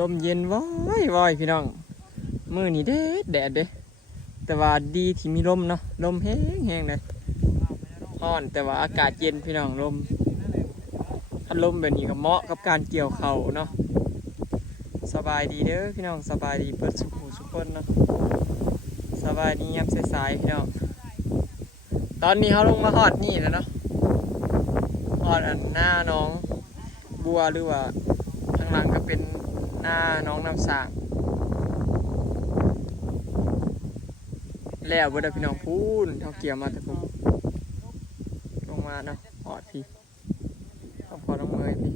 ลมเย็นว้อยว้อยพี่น้องมื้อนี้แดดแดดเด้แต่ว่าดีที่มีลมเนาะลมแห้งแห้งเลยร้อนแต่ว่าอากาศเย็นพี่น้องลมถ้าลมแบบนี้ก็เหมาะกับการเกี่ยวข้าวเนาะสบายดีเด้อพี่น้องสบายดีเปิดสุขหูสุขคนเนาะสบายดียามสายๆพี่น้องตอนนี้เขาลงมาฮอดนี่แล้วเนาะฮอดอันหน้าน้องบัวหรือว่าข้างหลังก็เป็นหน้าน้องน้ำสางแล้วบ่ได้พี่น้องพูนเท่าเกี่ยวมาแต่ผมลงมาเนาะฮอดพี่ต้องขอน้องเมยพี่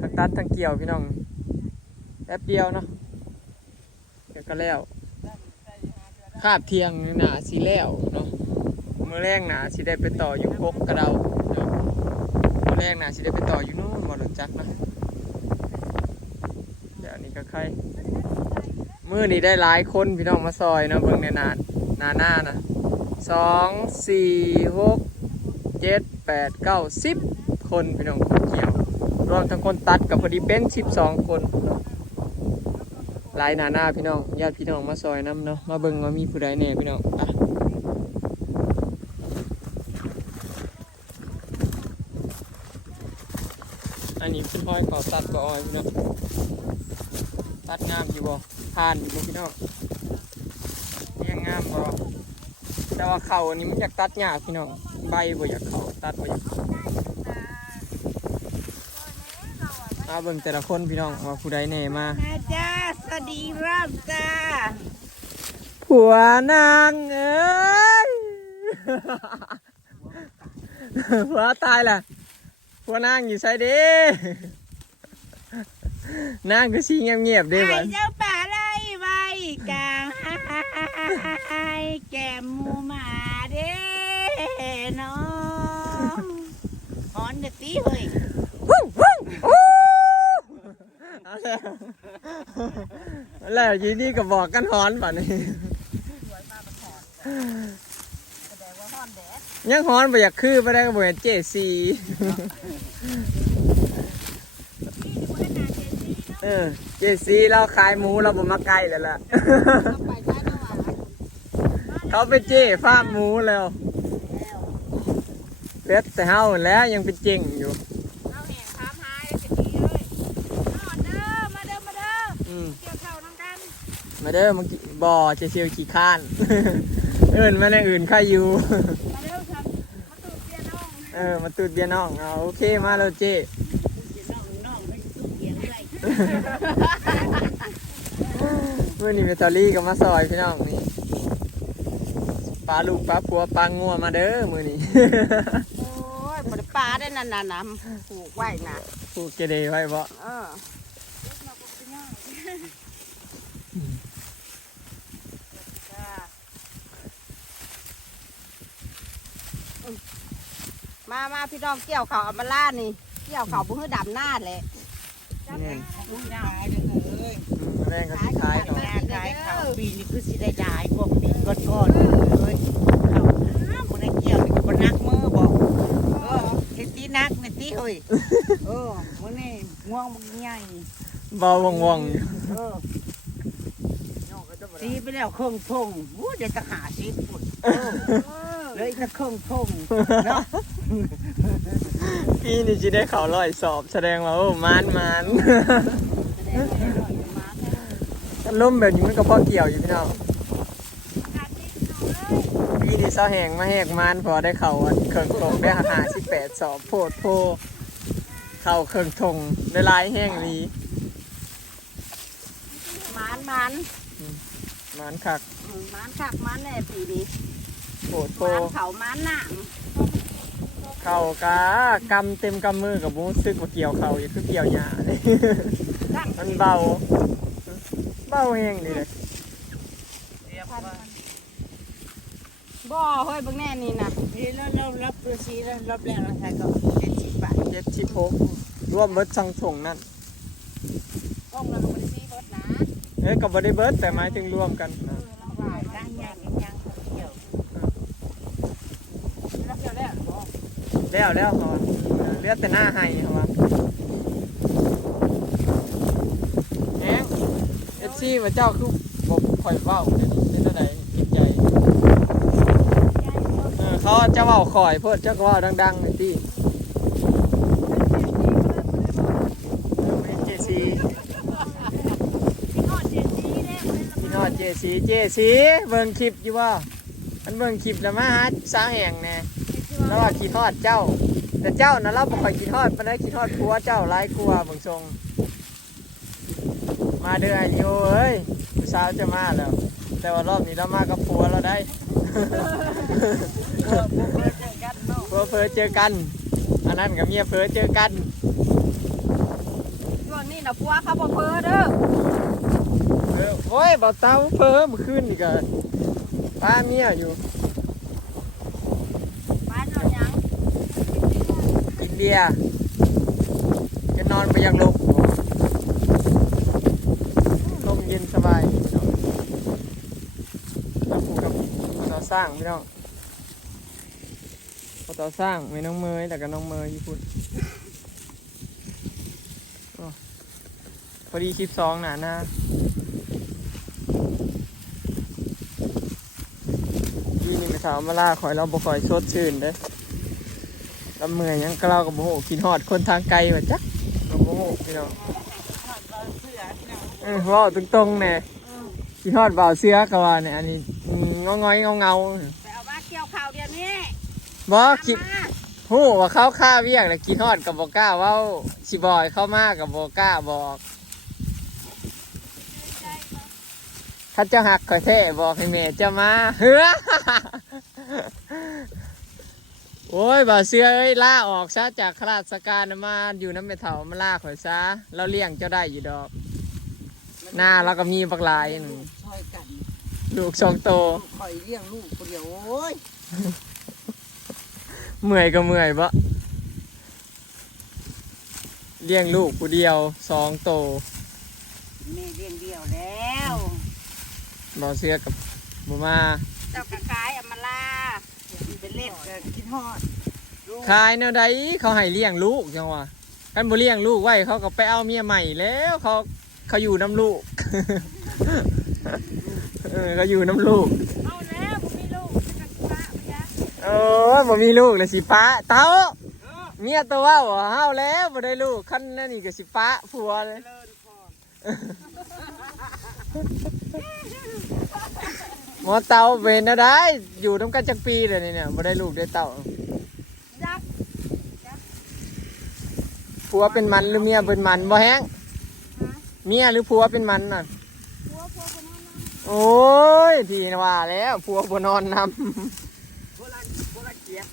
ทั้งตัดทั้งเกี่ยวพี่น้องแป๊บเดียวเนาะเดี๋ยวก็แล้วคาบเที่ยงหนาสีแล้วเนาะมื้อแรกหนาสิได้ไปต่ออยู่กกกระเดาเนาะมื้อแรกหนาสิได้ไปต่ออยู่นู่นบ่รู้จักเนาะเดี๋ยวนี้ก็ใครมื้อนี้ได้หลายคนพี่น้องมาซอยเนาะเบิ่งในหน้านะ2 4 6 7 8 9 10คนพี่น้องคนเกี่ยวรวมทั้งคนตัดกับพอดีเป็น12คนเนาะหลายหน้าพี่น้องญาติพี่น้องมาซอยน้ำเนาะมาเบิ่งว่ามีผู้ใดแน่พี่น้องอ่ะอันนี้เป็นอ้อยเขาตัดก็อ้อยพี่น้องตัดงามอยู่บ่ผ่านอยู่บ่พี่น้องเรียงงามบ่แต่ว่าเขาอันนี้มันอยากตัดยากพี่น้องใบบ่อยากเขาตัดบ่อยากมาเบิ่งแต่ละคนพี่น้องว่าผู้ใดแน่มาจ้าสวัสดีครับจ้าผัวนางเอ้ยผัวตายแหละผัวนางอยู่ไสเด้นางก็สิเงียบๆเด้บัดเจ้าป่าไล่ไว้กลางแก้มหมูหมาเด้น้องฮอนเด็ดตีเฮ้ยแล้วยีนี่ก็บอกกันฮ้อนป่ะนี่ยังฮ้อนไปอยากคือไปได้ก็บอกเจซีเจซีเราขายหมูเราบ่มาไกลแล้วล่ะเขาไปเจ้ฟาร์มหมูแล้วเป็ดแต่เฮาแล้วยังเป็นเจริงอยู่เอาแห่พามหายเลยเป็นดีเลยมาเด้อเกี่ยวเข่าน้องกันมาเด้อมาบ่อจะเชียวขี้ข้านอื่นมาในอื่นใครอยู่มาเร็วครับมาตูดเบียร์น้องมาตูดเบียร์น้องเอาโอเคมาแล้วเจ้เมื่อนี้เมทัลลี่กับมาซอยพี่น้องนี่ปลาลูกปลาผัวปลางัวมาเด้อมือนี้โอ้ยบริปลาได้นานๆผูกไว้นะผูกเกเรไว้บ่มาพี่น้องเกี่ยวเขาเอามาล่านี่เกี่ยวเขาบุ้งดำหน้าเลยลุงยายเลยแรงก็สิขายเนาะขายเขาปีนี้คือสิได้ยายกว่าปีก่อนเลยเขาคนได้เกี่ยวนี่ก็นักมือบอกเฮ็ดตีนักนี่ตีเฮ้ยมื้อนี้ง่วงบ่ใหญ่เบาว่องตีไปแล้วเครื่องทงเดี๋ยวจะหาสิปุ่นเลยจะเครื่องทงเนาะพี่นี่จะได้เขาลอยสอบแสดงว่าโอ้มันล่มแบบนี้มันก็พอเกี่ยวอยู่พี่น้องพี่นี่เสาแหงมาแหกมันพอได้เขาเครื่องทงได้58 สอบโพดโพเข่าเครื่องทงได้ลายแห้งนี้มันคักมันแน่ปีนี้โพดโพเขามันหนังเข่ากะกำเต็มกำมือกับบูซึกว่าเกี่ยวเข่าอย่าคือเกี่ยวหญ้าเลยมันเบาแห้งนี่เลยบ่เฮ้ยบางแน่นี่นะนี่แล้วรับตัวซีแล้วรับแรงเราใช้ก็70 บาท76รวมเบิร์ดสั่งส่งนั่นต้องเราบริซีเบิร์ดนะกับบริเบิร์ดแต่หมายถึงรวมกันนะแล้วเหรอเลือดแต่หน้าให้เหรอ ซี่ว่าเจ้าคือบ่ค่อยเว้าเป็นจังไดจิตใจเขาจะเว้าข่อยเพิ่นเจ้าก็เว้าดังๆนี่ติเจซีพี่น้องเจซีเบิ่งคลิปอยู่บ่มันเบิ่งคลิปแล้วมาหาสาแห่งแน่แล้วว่าขี้ทอดเจ้าแต่เจ้าน่ะเราบ่ค่อยขี้ทอดปานใดขี้ทอดผัวเจ้าหลายกว่าเบิ่งทรงมาเด้อไอ้นิวเอ้ยผู้สาวจะมาแล้วแต่ว่ารอบนี้เรามากับผัวเราได้ผัวเผลอเจอกันอันนั้นกับเมียเผลอเจอกัน ช่วงนี้นะพัวเขาบ่เพ้อเด้อ โอ้ยเบาเต้าเผลอเมื่อคืนนี่ก็ป้าเมียอยู่ บ้านนอนยัง กินเบียร์จะนอนไปยังลมลมเย็นสบายพี่น้องแล้วผูกกับเราสร้างพี่น้องพอต่อสร้างไม่น้องเมยแต่ก็น้องเมยญี่ปุ่นพอดีคลิป2หนาหน้าทีนี่ไม่สาวมาล่าคอยเราบ่คอยชดชื่นเด้ลำเมยยังกะเล่ากับโมโหกินฮอดคนทางไกลว่าจักกับโมโหพี่น้องว่าตรงๆเนี่ยกินฮอดบ่าวเสื้อก็ว่าเนี่ยอันนี้งอยเงา ไปเอามาเกี่ยวข้าวเดี๋ยวนี้ บ่คิดฮู้ว่าเขาฆ่าเวียกแล้วกินฮอดกับบ่กล้าเว้าสิบ่อยเข้ามากับบ่กล้าบอกถ้าเจ้าหักข่อยแท้บอกให้แม่เจ้ามาเฮ้อ โอ้ยบ่าวเสื้อเอ้ยล่าออกซะจากข้าราชการมาอยู่น้ำเมเถามาล่าข่อยซะเราเลี้ยงเจ้าได้อยู่ดอกหน้าเราก็มีบักหลายหนึ่ง ช่วยกัน ลูก2 โต คอยเลี้ยงลูกคนเดียวโอ้ย เมื่อยก็เมื่อยบ่เลี้ยงลูกผู้เดียว2 โต แม่เลี้ยงเดียวแล้ว บ่าวเสื้อกับบ่มา เจ้ากระขายอำมาลา เป็นเล่นกันคิดฮอด ขายแนวใดเขาให้เลี้ยงลูกจังวะกันบ่เลี้ยงลูกไว้เขาก็ไปเอาเมียใหม่แล้วเขาอยู่น้ำลูก เขาอยู่น้ำลูก เอาแล้วบ่มีลูกจะกันพระไปยะ โอ้ยบ่มีลูกเลยสิป้าเต้าเมียตัวว่าบ่เฮาแล้วบ่ได้ลูกคันนั่นนี่ก็สิป้าผัวเลยหมอเต่าเป็นนะได้อยู่น้ำกันจักปีเลยเนี่ยบ่ได้ลูกได้เต่า ยักษ์ ผัวเป็นมันหรือเมียเป็นมันบ่แห้งเมียหรือผัวเป็นมันน่ะ พัวคนนั้นนะ โอ้ยทีนว่าแล้วผัวบ่นอนนำ โบราณเกียรติ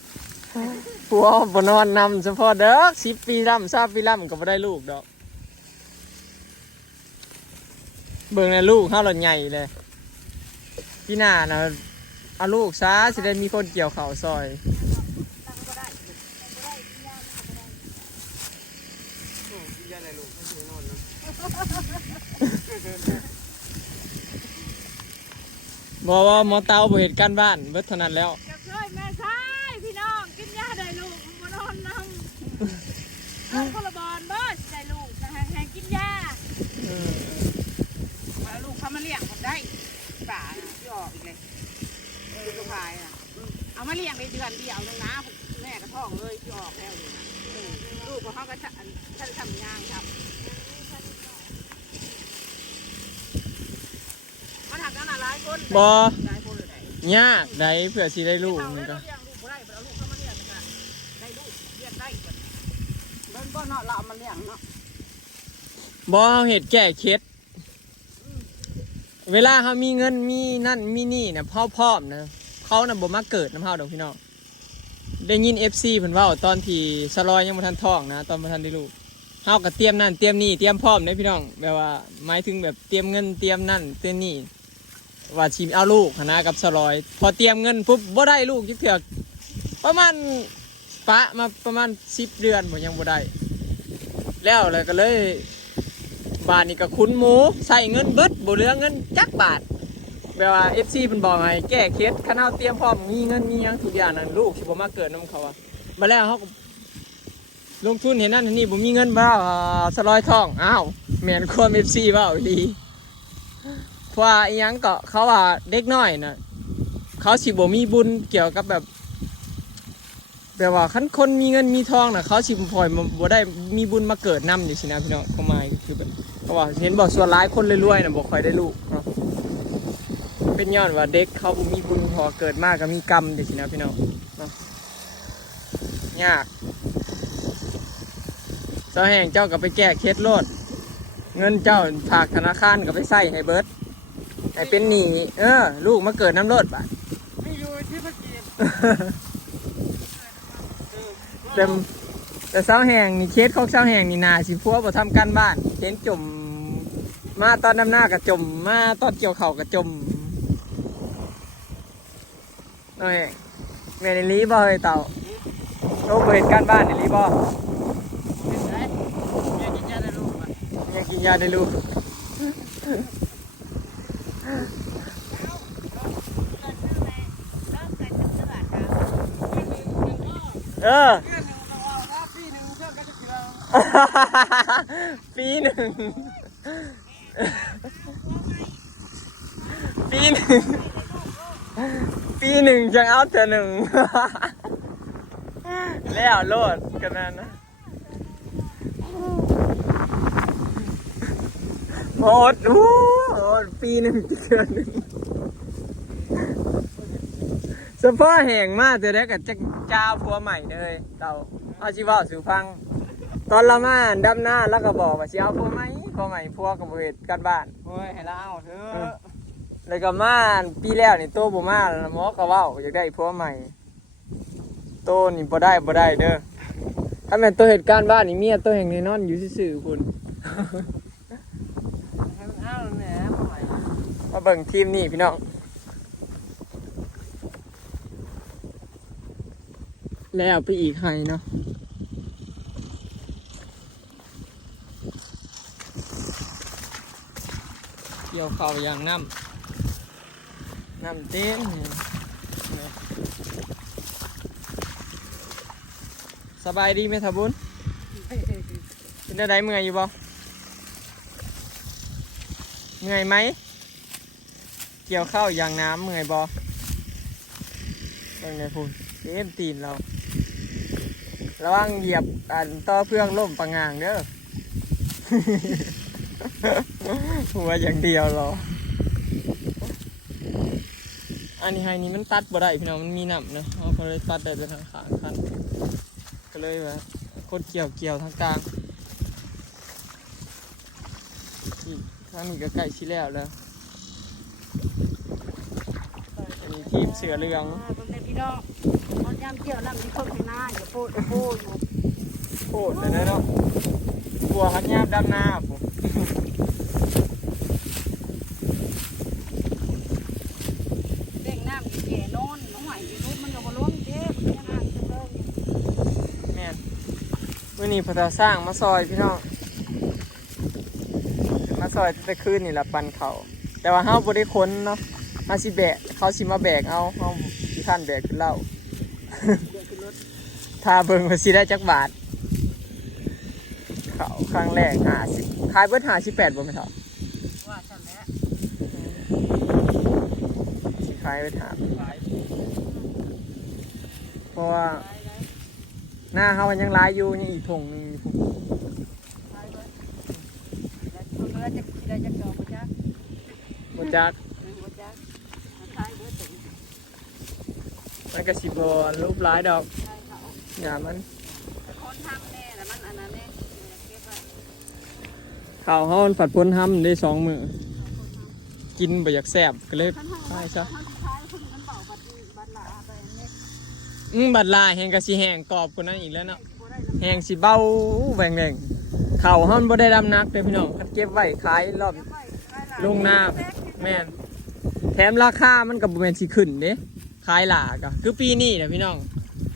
ผัวบ่นอนนำเฉพาะเด้อ10 ปีล่ำ20 ปีล่ำก็บ่ได้ลูกดอกเบิ่งในลูกเฮาหล่นใหญ่เลยพี่หน้าน่ะเอาลูกซะสิได้มีคนเกี่ยวข้าวซอย ตั้งบ่ได้ตั้งบ่ได้กินยามันก็บ่ได้ กินยาอะไรลูกไม่ใช่นอนนะ บอกว่าหมอเตาบ่เห็นการบ้านเบิดเท่านั้นแล้ว จะเคยแม่ชายพี่น้องกินยาได้ลูกบ่นอนนั่งเอาคนละบอนบ่ได้ลูกนะให้กินยาเอาลูกเขามาเลี้ยงผมได้ป่าน่ะที่ออกอีกเลยลูกชายน่ะเอามาเลี้ยงในเดือนเดียวนึงนะแม่ก็ท้องเลยที่ออกแล้วนี่นะลูกของเขาก็ฉันทำงานครับมันหักกันหลายคน บ่ หลายคนเลยไหน ยากได้เพื่อสิได้ลูก เอา นี่ แล้ว ก็ เลี้ยงลูกบ่ได้เอาลูกเขามาเลี้ยงกันได้ลูกเลี้ยงได้เบิด เบิ่งก็เนาะเราเอามาเลี้ยงเนาะ บ่เฮาเฮ็ดแก้เคล็ดเวลาเฮามีเงินมีนั่นมีนี่น่ะเฮาพร้อมนะเขาน่ะบ่มาเกิดนำเฮาดอกพี่น้องได้ยิน FC เพิ่นเว้าตอนที่สลอยยังบ่ทันท้องนะตอนบ่ทันได้ลูกเฮาก็เตรียมนั่นเตรียมนี่เตรียมพร้อมเด้พี่น้องแบบว่าหมายถึงแบบเตรียมเงินเตรียมนั่นเตรียมนี่ว่าสิเอาลูกหั้นนะกับสลอยพอเตรียมเงินปุ๊บบ่ได้ลูกจักเทื่อประมาณปะมาประมาณ10 เดือนบ่ยังบ่ได้แล้วเลยก็เลยบาทนี่ก็คุ้นหมูใส่เงินเบิดบ่เหลือเงินจักบาทแบบว่า FC เพิ่นบอกให้แก้เคล็ดคันเฮาเตรียมพร้อมมีเงินมีหยังทุกอย่างนั่นลูกสิบ่มาเกิดนํเขาอ่ะมาแล้วเฮาก็ลงทุนเห็นนั่นเห็นนี่บ่มีเงินบ่สลอยทองอ้าวแม่นความ FC เว้าอีหลี เพราะว่าอีหยังก็เขาว่าเด็กน้อยน่ะเขาสิบ่มีบุญเกี่ยวกับแบบว่าคันคนมีเงินมีทองน่ะเขาสิพลอยบ่ได้มีบุญมาเกิดนำอยู่สินะพี่น้องเขาหมายคือแบบเพราะว่าเห็นบอกส่วนร้ายคนรวยๆน่ะบ่ค่อยได้ลูกเนาะเป็นย้อนว่าเด็กเขาบ่มีบุญพอเกิดมาก็มีกรรมจังซี่นะพี่น้องเนาะยากเจ้าแห่งเจ้าก็ไปแก้เคล็ดโลดเงินเจ้าฝากธนาคารก็ไปใส่ให้เบิดให้เป็นหนี้ลูกมาเกิดน้ำโลดบาด ไม่อยู่ที่พระเกียรติ แต่เสาแห่งนี่เคสของเสาแห่งนี่นาสิพัวบ่ทำการบ้านเห็นจมมาตอนน้ำหน้ากับจมมาตอนเกี่ยวเข่ากับจมน้อยแม่ในรีบ่เฮ้ยเต่าโตบ่เห็นการบ้านในรีบ่ เป็นไรอยากกินยาได้ลูกอ่ะ ยังกินยาได้ลูกเออ ปีหนึ่งเชื่อกันจะกี่เรา ปีหนึ่งปีหนึ่งปีหนึ่งจังเอาเธอหนึ่งแล้วโลดกันนั่นนะหมดโอ้ปีหนึ่งเดือนหนึ่งเฉพาะแห่งมากจะได้กับจ้าผัวใหม่เลยเราเอาชีวะสู่ฟังตอนละมาดำหน้าแล้วก็บอกว่าสิเอาผัวใหม่ผัวกับเหตุกันบ้าน โอ้ยให้เราเอาเถอะ แล้วก็มาปีแล้วนี่โตบ่มาแล้วหมอก็เว้าอยากได้ผัวใหม่โตนี่บ่ได้เด้อถ้าแม่นโตเหตุการณ์บ้านนี่เมียโตแห่งแน่นอนอยู่ซื่อๆคุณ ให้มันเอาแหน่หน่อย มาเบิ่งทีมนี่พี่น้องแล้วไปอีกไห้เนาะเกี่ยวข้าวอย่างน้ำเต้นนี่สบายดีไหมทับบุญเป็นอะไรเมื่อยอยู่บ่เมื่อยไหมเกี่ยวข้าวอย่างน้ำเมื่อยบ่เบิ่งในพูนเต็มตีนเราระวังเหยียบต่อเพื่องล่มปังงางเด้อ หัวอย่างเดียวหรออันนี้ไฮนี้มันตัดบ่ได้พี่น้องมันมีน้ำนะเขาก็เลยตัดได้แต่ทางขางคันก็เลยแบบคนเกี่ยวทางกลางนี่ทางนี้ก็ใกล้ชิแล้วอันนี้ทีมเสือเหลือง เป็นพี่น้องเขาย่ำเกี่ยวน้ำที่คนข้างหน้าอย่าพูดอยู่ โคตรเลยนะเนาะบัวหัดยาบด้านหน้าผม เด้งน้ำแก่นอนน้องใหม่ที่รูปมันก็มาล้มเจ๊มันยังอ่านจังเลย แม่นมื่อนี้พอเราสร้างมาซอยพี่น้องมาซอยตั้งแต่คืนนี่แหละปันเขาแต่ว่าเฮาบ่ได้ค้นเนาะมาสิแบกเขาสิมาแบกเอาเฮาสิท่านแบกขึ้นเล่า ถ้าเบิ่งว่าสิได้จักบาทเขาครั้งแรก50ขายเบิด58บ่แม่นเฒ่า ว่าฉันแหละ สิขายเบิด5เพราะว่าหน้าเฮามันยังหลายอยู่ยังอีกถุงหนึงอยู่พุ่น แล้วคนเรือจะได้จะจองบ่จ๊ะ บ่จัก บ่จ๊ะขายเบิดถึง มันก็สิบ่รูปหลายดอก ใช่เขา อย่ามัน คนทำแน่แล้วมันอันนั้นแน่เก็บไว้ ข้าวเฮามันผัดพ้นทำได้2 มื้อกินบ่อยากแซ่บก็เลย ท่านห้อง ใช่ซะ ท่านสุดท้ายคนนั้นเป่าบัตรหลาไปอันนี้ บัดลายแห้งก็สิแห้งกรอบกว่านั้นอีกแล้วเนาะ บ่ได้ แห้งสิเบาแหว่งๆข้าวเฮามันบ่ได้ดำนักเด้อพี่น้องคันเก็บไว้ขายรอบลงหน้าแม่นแถมราคามันก็บ่แม่นสิขึ้นเด้ขายหลาก็คือปีนี้น่ะพี่น้อง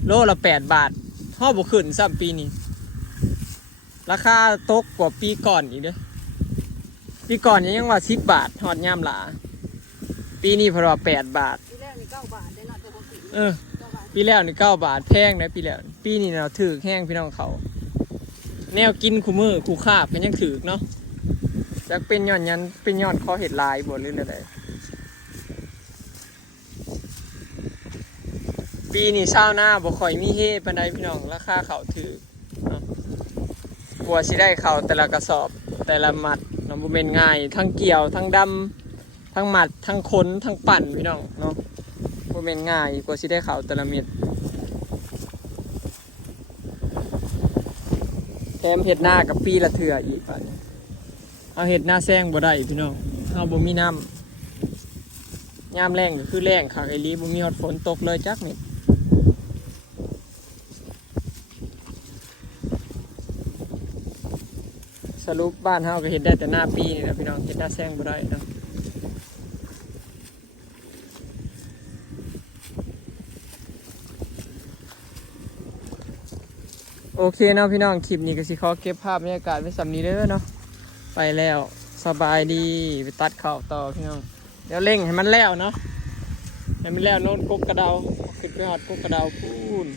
โลละ8 บาทเฮาบ่ขึ้นซ้ำปีนี้ราคาตกกว่าปีก่อนอีกเด้อปีก่อนยังว่า10 บาทฮอดยามหลาปีนี้เพราะว่า8 บาท ทีแรกนี่9 บาทได้เนาะแต่เขาสิ เออ 9 บาท ปีแล้วนี่9 บาทแพงนะปีแล้วปีนี้เราถือแห้งพี่น้องเขา แนวกินคู่มือคู่คาบกันยังถือเนาะ จักเป็นย้อนยันเป็นย้อนข้อเห็ดลายบ่หรืออะไรปีนี้ชาวนาบ่ค่อยมีเฮปานใดพี่น้องราคาข้าวถือเนาะกว่าสิได้ข้าวแต่ละกระสอบแต่ละมัดเนาะบ่แม่นง่ายทั้งเกี่ยวทั้งดำทั้งมัดทั้งขนทั้งปั่นพี่น้องเนาะบ่แม่นง่ายกว่าสิได้ข้าวแต่ละเม็ดแถมเฮ็ดหน้ากับปีละเทื่ออีกบัดนี้เอาเฮ็ดหน้าแซงบ่ได้พี่น้องเฮาบ่มีน้ำยามแรงก็คือแรงคักไอ้ลีบ่มีฮอดฝนตกเลยจักเม็ดสรุปบ้านเฮาก็เฮ็ดได้แต่หน้าปีนี่แหละพี่น้องเฮ็ดหน้าแซงบ่ได้เนาะโอเคเนาะพี่น้องคลิปนี้ก็สิขอเก็บภาพบรรยากาศไว้สำนี้เด้อเนาะไปแล้วสบายดีไปตัดข้าวต่อพี่น้องเดี๋ยวเร่งให้มันแล้วเนาะให้มันแล้วโน่นกกกระเดาขึ้นไปหอดกกกระเดาพูน